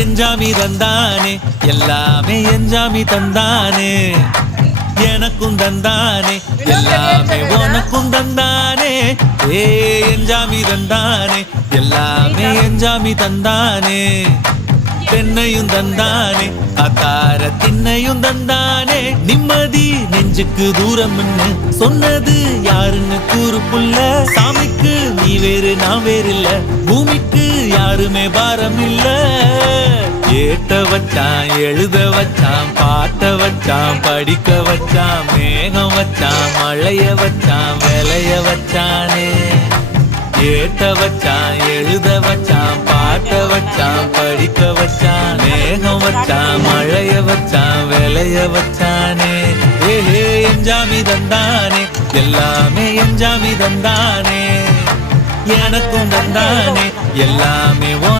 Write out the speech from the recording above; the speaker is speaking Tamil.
எஞ்சாமி தந்தானே எல்லாமே எஞ்சாமி தந்தானே எனக்கும் தந்தானே எல்லாமே உனக்கும் தந்தானே ஏ எஞ்சாமி தந்தானே எல்லாமே எஞ்சாமி தந்தானே தென்னையும் தந்தானே அத்தார திண்ணையும் தந்தானே நிம்மதி நெஞ்சுக்கு தூரம்னு சொன்னது யாருன்னு கூறு புள்ள சாமிக்கு நீ வேறு நான் வேறு இல்ல பூமிக்கு யாருமே பாரம் இல்ல ஏட்ட வச்சான் எழுத வச்சான் பாட்ட வச்சான் படிக்க வச்சான் மேகம் வச்சான் மழைய வச்சான் விளைய வச்சானே ஏட்ட வச்சான் எழுத வச்சான் பாட்ட வச்சான் படிக்க வச்சான் மேகம் வச்சான் மழைய வச்சான் விளைய வச்சானே ஏஹே எஞ்சாமி தந்தானே எல்லாமே எஞ்சாமி தந்தானே எனக்கும் தந்தானே எல்லாமே